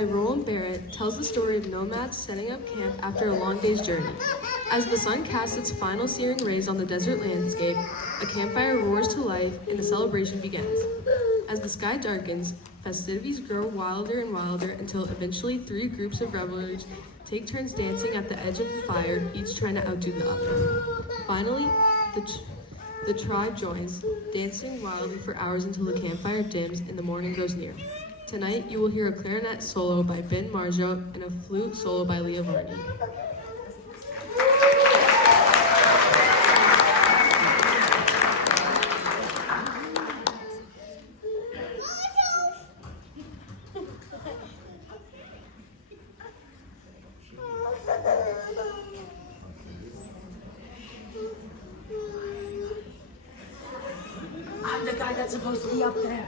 by Roland Barrett, tells the story of nomads setting up camp after a long day's journey. As the sun casts its final searing rays on the desert landscape, a campfire roars to life and the celebration begins. As the sky darkens, festivities grow wilder and wilder until eventually 3 groups of revelers take turns dancing at the edge of the fire, each trying to outdo the other. Finally, the tribe joins, dancing wildly for hours until the campfire dims and the morning grows near. Tonight, you will hear a clarinet solo by Ben Marjo and a flute solo by Leah Varney. I'm the guy that's supposed to be up there.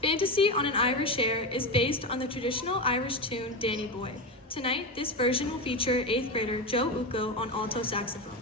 Fantasy on an Irish Air is based on the traditional Irish tune Danny Boy. Tonight, this version will feature 8th grader Joe Uko on alto saxophone.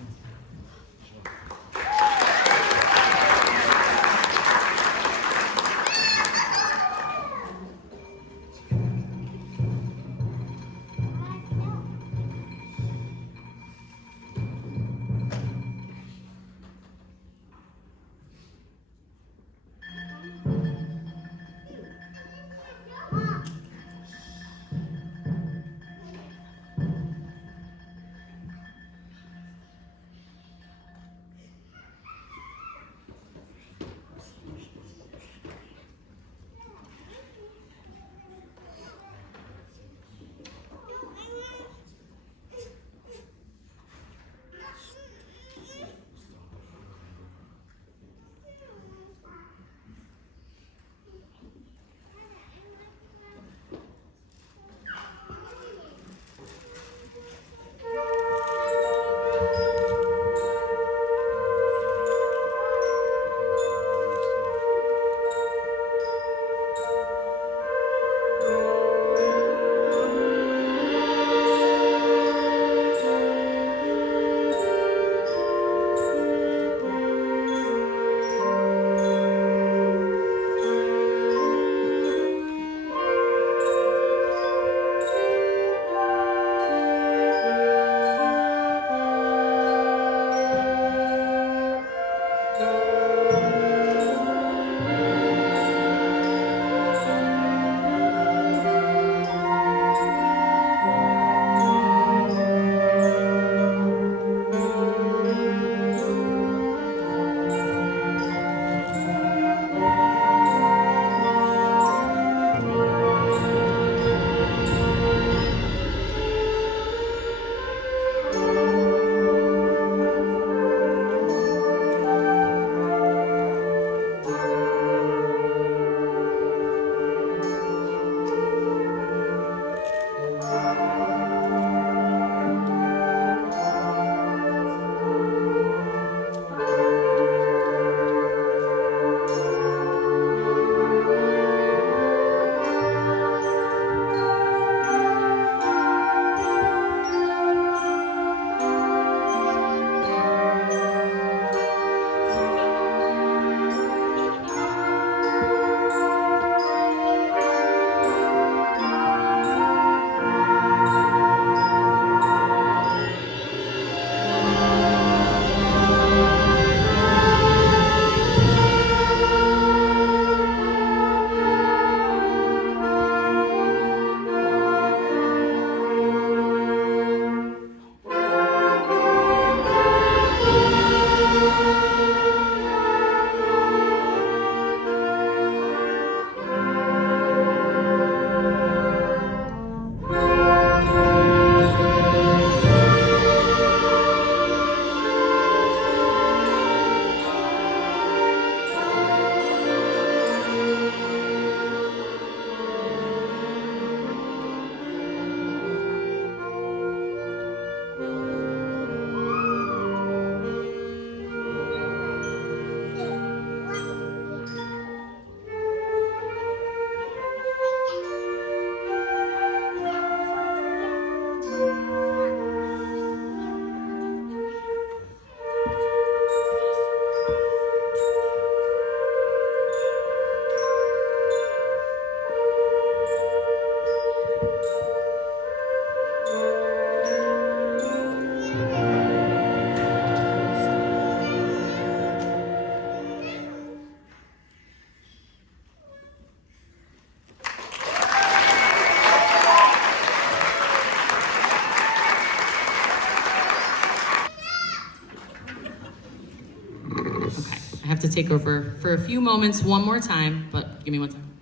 I have to take over for a few moments one more time, but give me one second.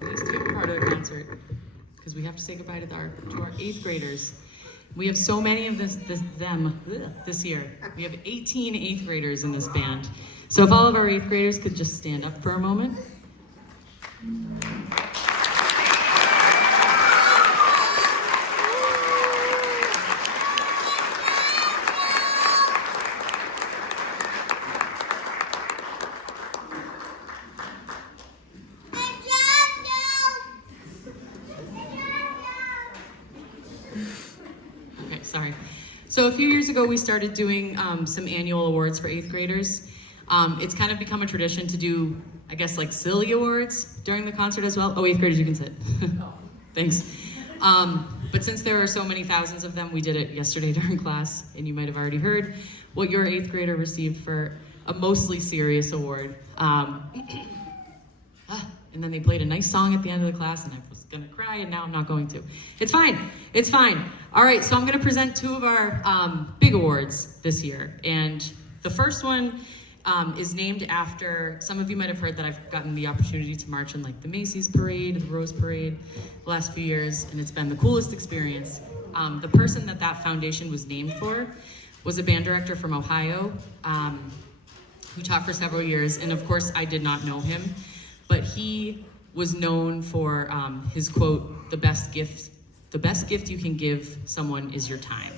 This favorite part of the concert, because we have to say goodbye to our 8th graders. We have so many of them this year. We have 18 8th graders in this band. So if all of our 8th graders could just stand up for a moment. So a few years ago, we started doing some annual awards for 8th graders. It's kind of become a tradition to do, I guess, like silly awards during the concert as well. Oh, 8th graders, you can sit. Thanks. But since there are so many thousands of them, we did it yesterday during class, and you might have already heard what your 8th grader received for a mostly serious award. And then they played a nice song at the end of the class, and I was gonna cry, and now I'm not going to. It's fine, it's fine. All right, so I'm gonna present 2 of our big awards this year. And the first one is named after, some of you might have heard that I've gotten the opportunity to march in like the Macy's parade, the Rose Parade, the last few years, and it's been the coolest experience. The person that foundation was named for was a band director from Ohio, who taught for several years, and of course I did not know him. But he was known for his quote, the best gift you can give someone is your time.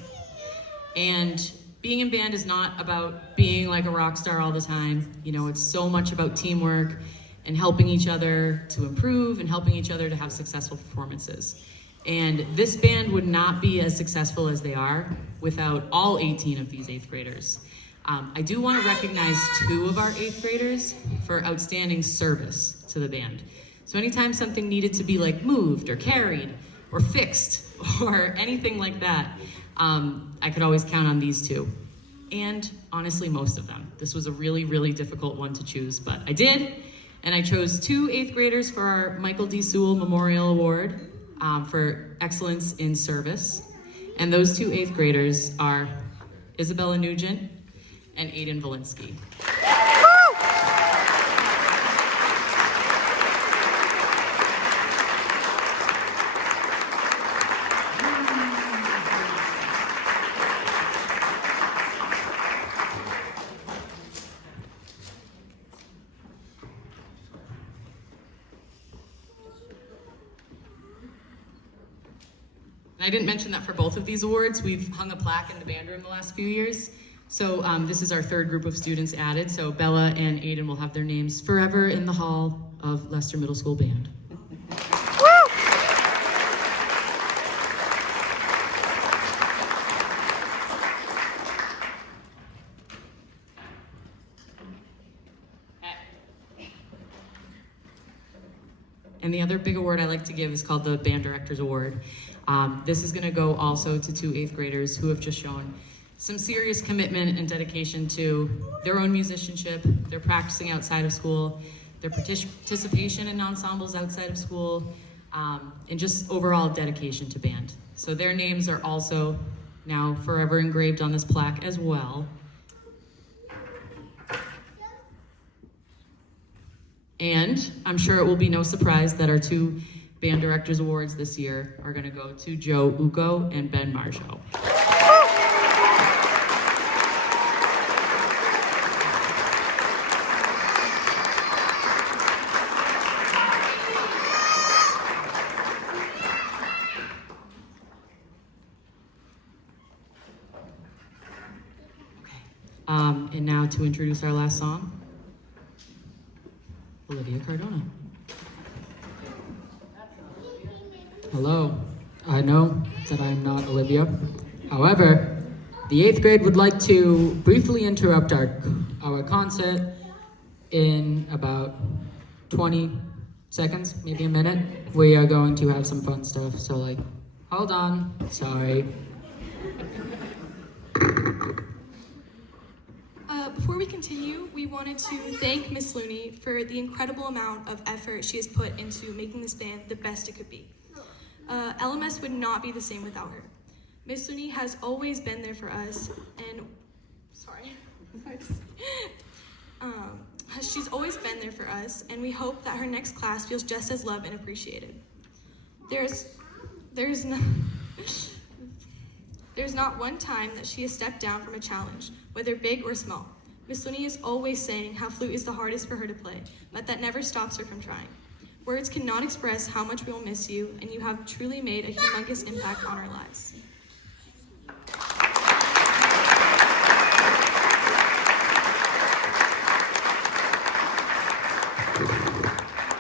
And being in band is not about being like a rock star all the time. You know, it's so much about teamwork and helping each other to improve and helping each other to have successful performances. And this band would not be as successful as they are without all 18 of these 8th graders. I do want to recognize 2 of our 8th graders for outstanding service to the band. So anytime something needed to be like moved or carried or fixed or anything like that, I could always count on these 2. And honestly, most of them. This was a really, really difficult one to choose, but I did. And I chose 2 8th graders for our Michael D. Sewell Memorial Award for excellence in service. And those 2 8th graders are Isabella Nugent and Aiden Valinsky. I didn't mention that for both of these awards, we've hung a plaque in the band room the last few years. So this is our 3rd group of students added. So Bella and Aiden will have their names forever in the hall of Leicester Middle School Band. And the other big award I like to give is called the Band Directors Award. This is gonna go also to 2 8th graders who have just shown some serious commitment and dedication to their own musicianship, their practicing outside of school, their participation in ensembles outside of school, and just overall dedication to band. So their names are also now forever engraved on this plaque as well. And I'm sure it will be no surprise that our 2 Band Directors Awards this year are gonna go to Joe Uko and Ben Marshall. And now to introduce our last song, Olivia Cardona. Hello, I know that I'm not Olivia. However, the 8th grade would like to briefly interrupt our concert in about 20 seconds, maybe a minute. We are going to have some fun stuff, so like, hold on, sorry. Before we continue, we wanted to thank Miss Looney for the incredible amount of effort she has put into making this band the best it could be. LMS would not be the same without her. Miss Looney has always been there for us, and she's always been there for us, and we hope that her next class feels just as loved and appreciated. There's not one time that she has stepped down from a challenge, whether big or small. Miss Looney is always saying how flute is the hardest for her to play, but that never stops her from trying. Words cannot express how much we will miss you, and you have truly made a humongous impact on our lives.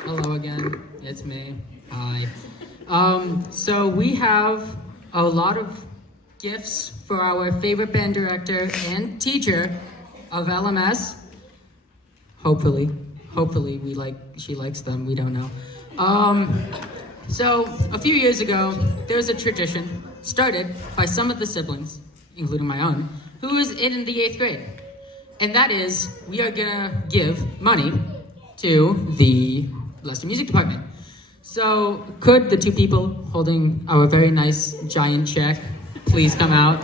Hello again, it's me. Hi. So we have a lot of gifts for our favorite band director and teacher of LMS. Hopefully she likes them. We don't know. So a few years ago, there was a tradition started by some of the siblings, including my own, who was in the 8th grade. And that is, we are gonna give money to the Leicester Music Department. So could the two people holding our very nice giant check please come out?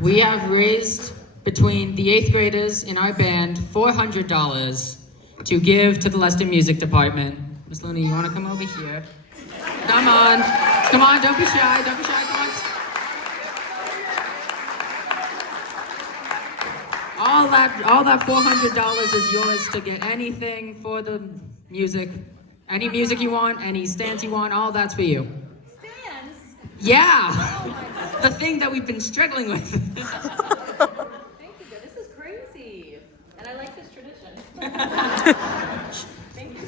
We have raised between the 8th graders in our band $400 to give to the Leicester Music Department. Miss Looney, you wanna come over here? Come on, don't be shy, come on. All that $400 is yours to get anything for the music. Any music you want, any stands you want, all that's for you. Stands? Yeah! The thing that we've been struggling with. Thank you, this is crazy. And I like this tradition.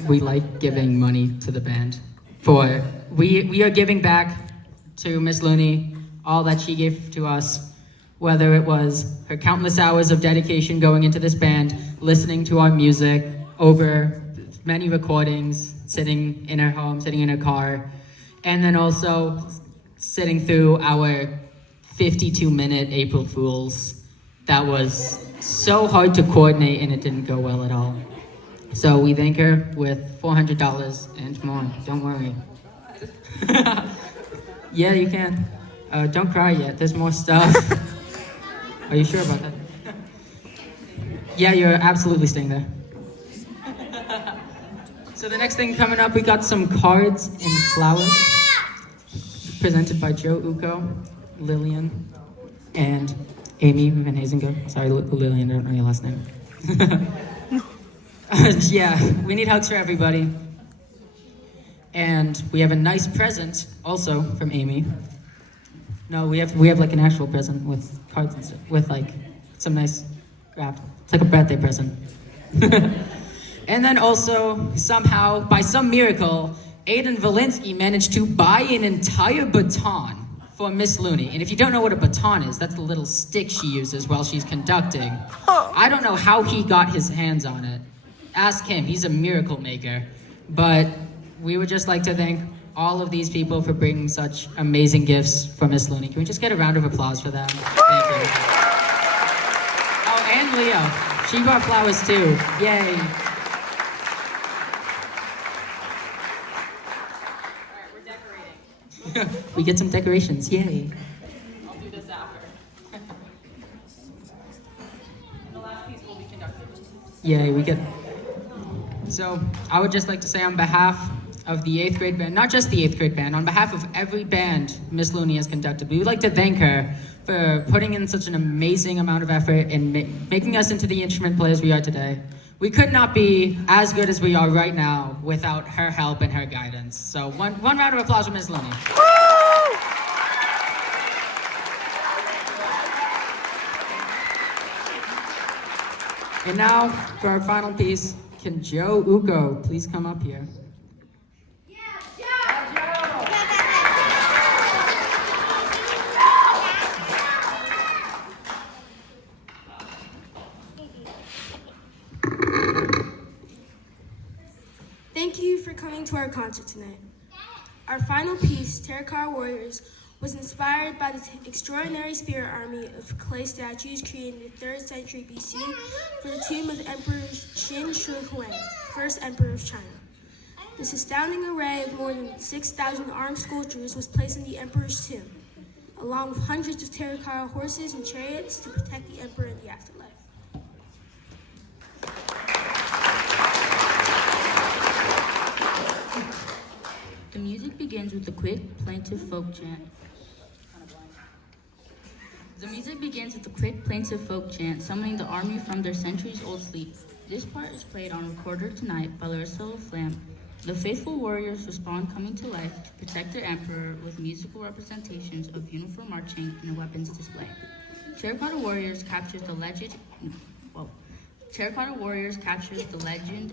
We like giving money to the band. We are giving back to Miss Looney all that she gave to us, whether it was her countless hours of dedication going into this band, listening to our music over many recordings, sitting in her home, sitting in her car, and then also sitting through our 52-minute April Fools. That was so hard to coordinate and it didn't go well at all. So we thank her with $400 and more, don't worry. Yeah, you can. Don't cry yet, there's more stuff. Are you sure about that? Yeah, you're absolutely staying there. So the next thing coming up, we got some cards and flowers presented by Joe Uko, Lillian, and Amy Van Hazinga. Sorry, Lillian, I don't know your last name. Yeah, we need hugs for everybody. And we have a nice present also from Amy. No, we have like an actual present with cards and stuff, with like some nice wrap. It's like a birthday present. And then also, somehow, by some miracle, Aiden Valinsky managed to buy an entire baton for Miss Looney. And if you don't know what a baton is, that's the little stick she uses while she's conducting. I don't know how he got his hands on it. Ask him, he's a miracle maker. But we would just like to thank all of these people for bringing such amazing gifts for Miss Looney. Can we just get a round of applause for them? Thank you. Oh, and Leo. She brought flowers too. Yay. We get some decorations, yay. I'll do this after. And the last piece will be conducted. Yay, we get... So, I would just like to say on behalf of the 8th grade band, not just the 8th grade band, on behalf of every band Miss Looney has conducted, we would like to thank her for putting in such an amazing amount of effort in making us into the instrument players we are today. We could not be as good as we are right now without her help and her guidance. So one round of applause for Miss Looney. And now, for our final piece, can Joe Uko please come up here? Thank you for coming to our concert tonight. Our final piece, Terracotta Warriors, was inspired by the extraordinary spirit army of clay statues created in the 3rd century BC for the tomb of Emperor Qin Shi Huang, first emperor of China. This astounding array of more than 6,000 armed sculptures was placed in the emperor's tomb, along with hundreds of terracotta horses and chariots to protect the emperor in the afterlife. The music begins with a quick, plaintive folk chant. Summoning the army from their centuries-old sleep. This part is played on recorder tonight by Larissa LaFlamme. The faithful warriors respond, coming to life to protect their emperor with musical representations of uniform marching and a weapons display. Terracotta Warriors captures the legend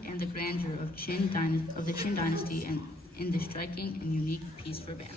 and the grandeur of the Qin dynasty and in the striking and unique piece for band.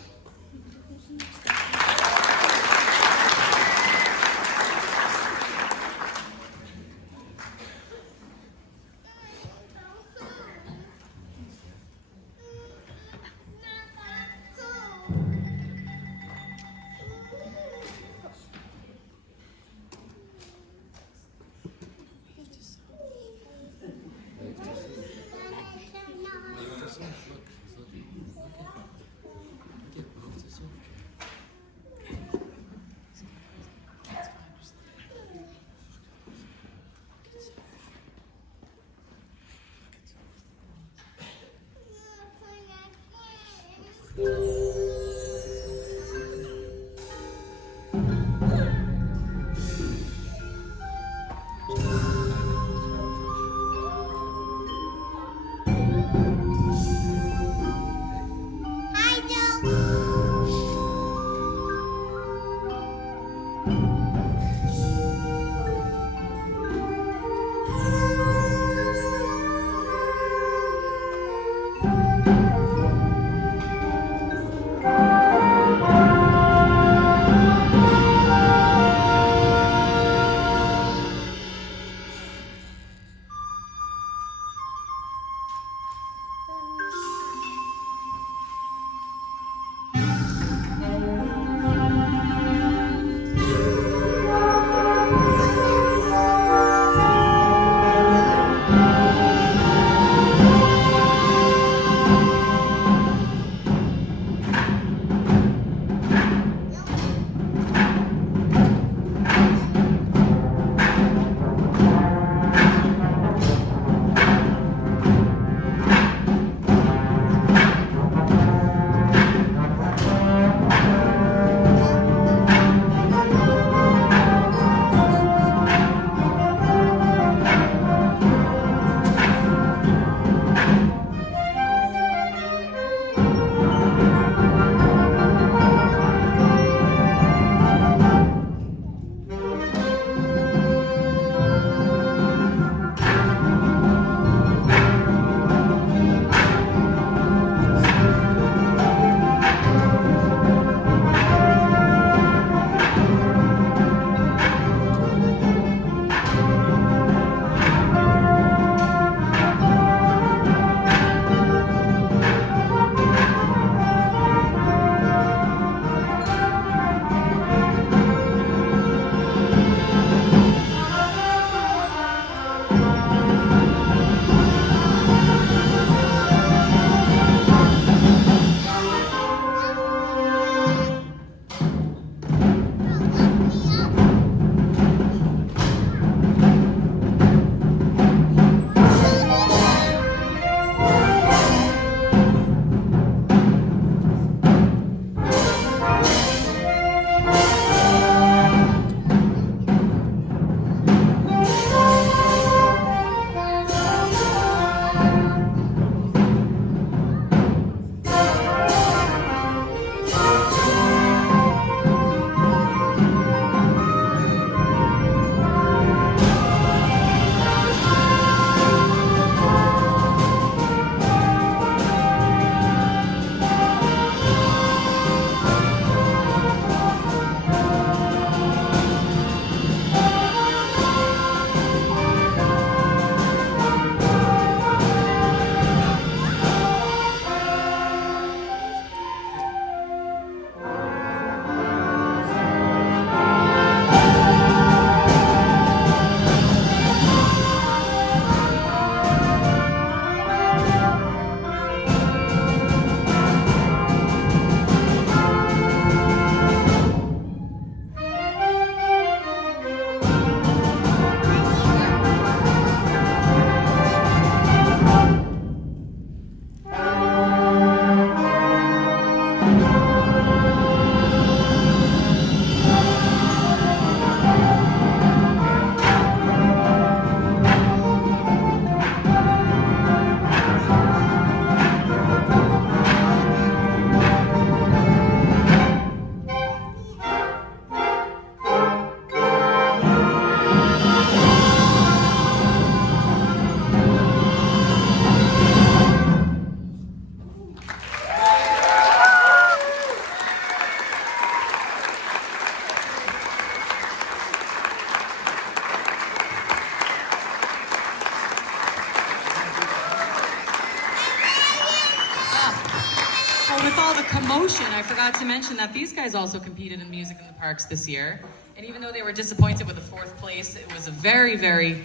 all the commotion, I forgot to mention that these guys also competed in Music in the Parks this year. And even though they were disappointed with the 4th place, it was a very, very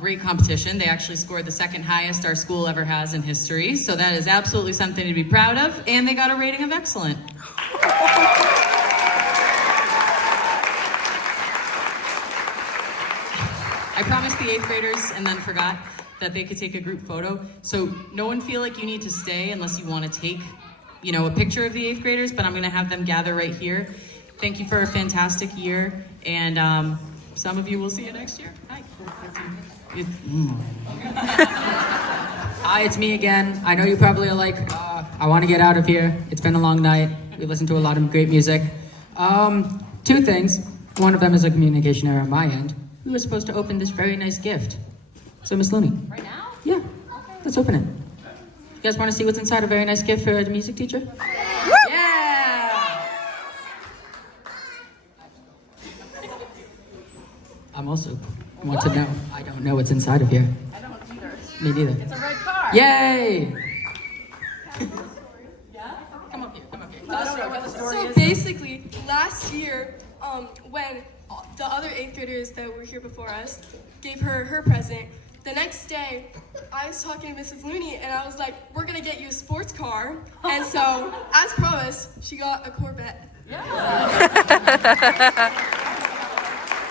great competition. They actually scored the 2nd highest our school ever has in history. So that is absolutely something to be proud of. And they got a rating of excellent. I promised the 8th graders and then forgot that they could take a group photo. So no one feel like you need to stay unless you want to take, a picture of the 8th graders, but I'm going to have them gather right here. Thank you for a fantastic year, and some of you will see you next year. Hi. Hi, it's me again. I know you probably are like, I want to get out of here. It's been a long night. We listened to a lot of great music. 2 things. One of them is a communication error on my end. We were supposed to open this very nice gift. So, Miss Looney. Right now? Yeah, let's open it. You guys want to see what's inside a very nice gift for the music teacher? Yeah! I'm also want to know. I don't know what's inside of here. I don't either. Me neither. It's a red car. Yay! Come up here, come up here. I don't know what the story So is. basically, last year, when the other 8th graders that were here before us gave her present, the next day, I was talking to Mrs. Looney, and I was like, we're going to get you a sports car. And so, as promised, she got a Corvette. Yeah.